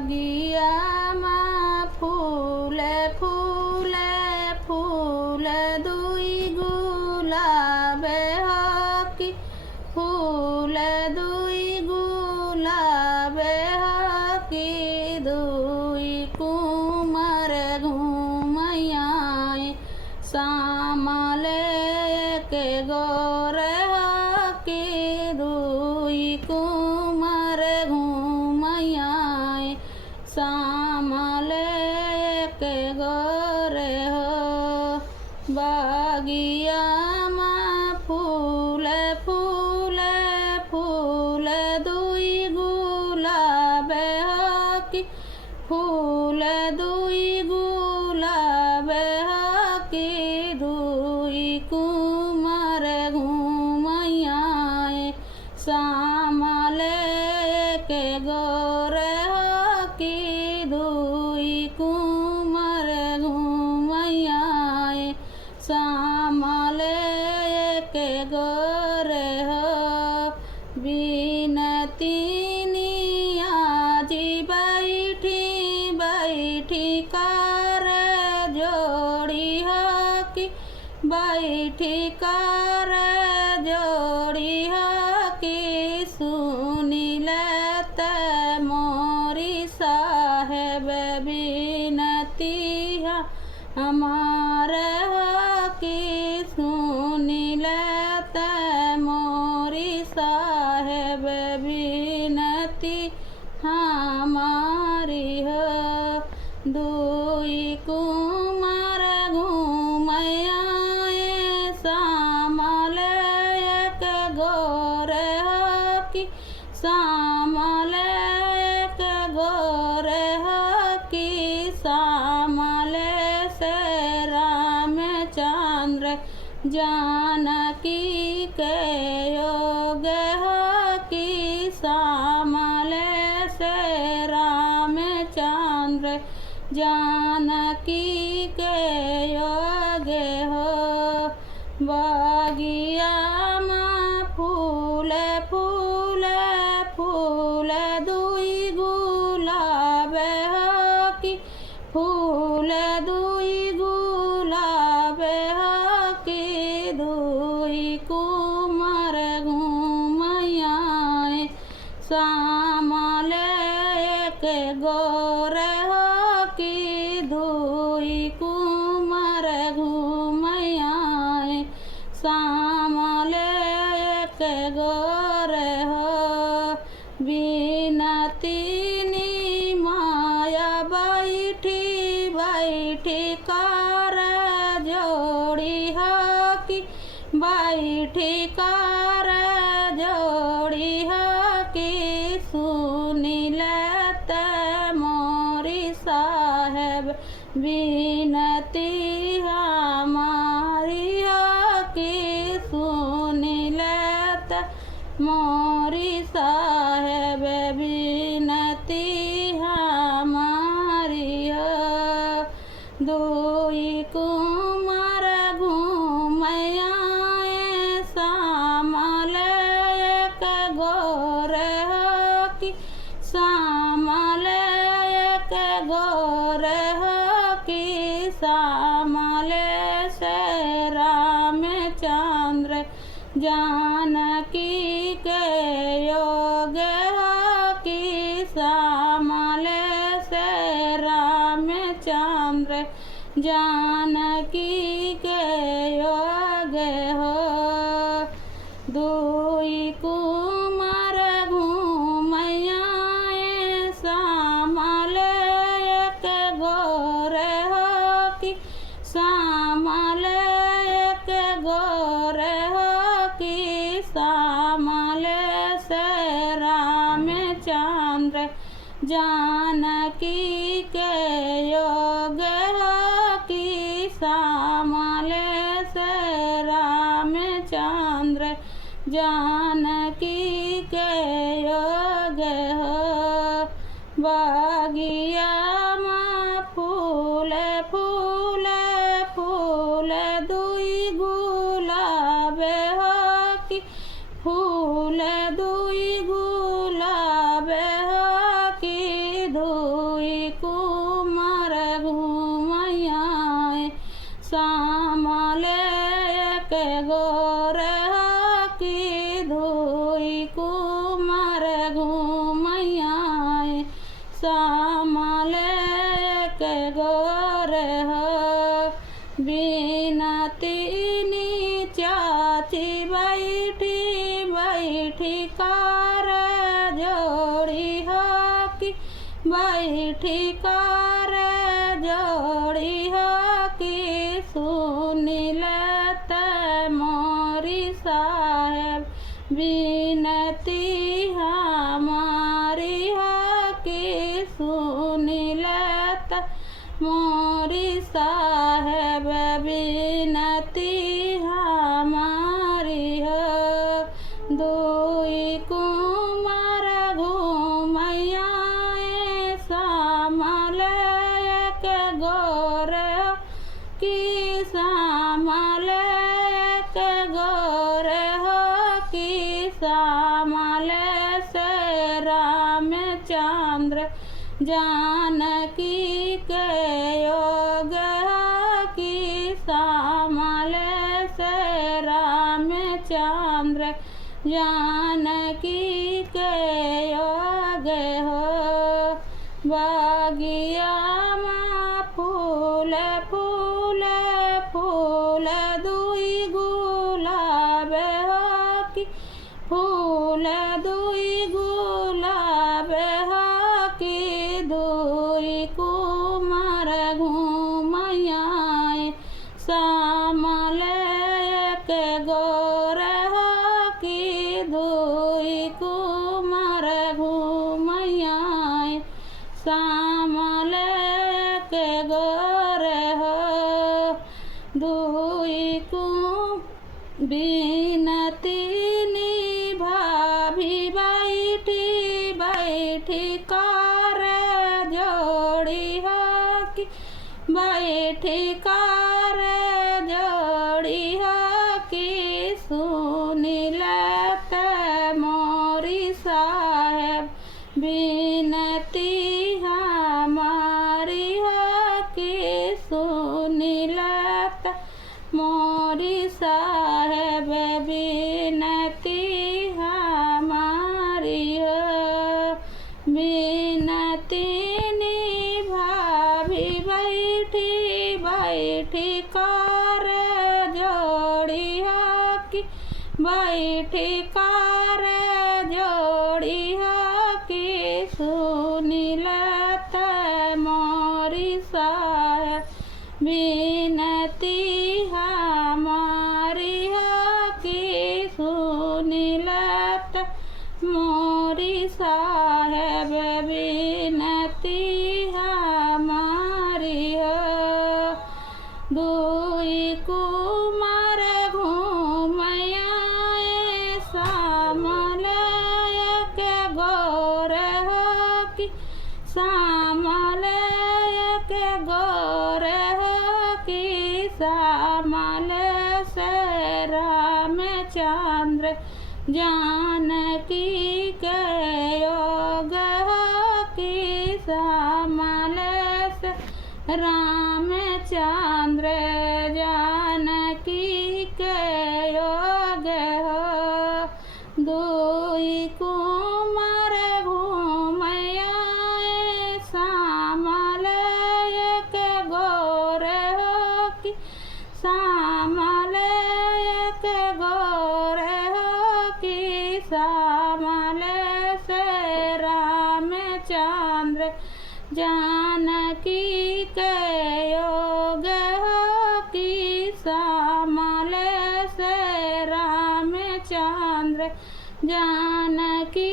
बागियामा फूले फूले फूल दुई गुलाबे हकी फूल दुई गुलाबे हकी दुई कुमार घूमयाए सामले के गोरे हकी दुई कुमार घूमयाए सामले के गोरे हो बागियामा फूले फूले फूल दुई गुलाबे हकी फूल दुई गुलाबे हकी दुई कुमार घूमयाए सामले के गोरे हकी दुई कुमार घूमयाए सामले के गोरे हो बिनती आजी बैठी बैठी कर जोड़ी हकी बैठी कर जोड़ी हकी सुनी लेते मोरी साहेब बिनती हमारे हकी सुनी लेते मोरी साहेब बिनती हमारी हो दुई कुमार घूमयाए सामले के गोरे हकी सामले के गोरे हकी सामले से रामचंद्र जानकी के योग हकी सामले से रामचंद्र जानकी के योग हो बागियामा फूले फूले फूल दुई गुलाबे हकी फूल दुई गुलाबे हकी दुई कुमार घूमयाए सामले के गोरे हकी दुई कुमार घूमयाए सामले के गोरे हो बिनती माया बैठी बैठी कर जोड़ी हकी बैठी कर जोड़ी हकी सुनी लेते मोरी साहेब बिनती हमारी हकी सुनी लेते मोरी साहेब बिनती हमारी हो दुई कुमार घूमयाए सामले के गोरे हकी सामले के गोरे हकी सामले से रामचंद्र जानकी के योग हकी सामले से रामचंद्र जानकी के योग हो दुई कुमार घूमयाए सामले के गोरे हकी सामले के गोरे हकी सामले से रामचंद्र जानकी के योग हकी सामले से रामचंद्र जानकी के योग हो बागियामा फूले फूले फूल दुई गुलाबे हकी फूल दुई गुलाबे हकी बैठी कर जोड़ी हो कि सुनी लेत मोरी साहेब विनती हमारी हो कि सुनी लेत मोरी साहेब विनती हमारी हो। दुई कुमार घूमैया सामलय के गोरे कि सामलय के गोरे हो कि सामलय से रामचंद्र जानकी के योग कि सामलय से रामचंद्र जानकी के योग हो। बागिया में फूल फूल फूल दुई गुलाब हो कि फूल दुई गुलाब हो कि दुई कुमार घूमैया सामलय के गोरे हो कि दुई कुमार घूमैया सामलय के गोरे हो। दुई को बिनती भाभी बैठी बैठी कर जोड़ी हो कि बैठी कर जोड़ी हो कि सुनी लेत मोरी साहेब विनती हमारी हो कि सुनी लेत मोरी साहेब विनती हमारी हो। विनती भाभी बैठी बैठी कर जोड़ी हो कि बैठी कर जोड़ी हो कि सुनी लेत मोरी साहेब विनती हमारी हो कि सुनी लेत मोरी साहेब विनती हमारी हो। दुई कुमार घूमैया सामलय के गोरे हो कि सामलय के गोरे हो कि सामलय से रामचंद्र जानकी के योग हो कि सामलय से रामचंद्र जानकी के योग हो। दुई कुमार घूमैया सामलय के गोरे हो कि सामलय के गोरे हो कि सामलय से रामचंद्र जानकी के योग हो कि सामलय से रामचंद्र जानकी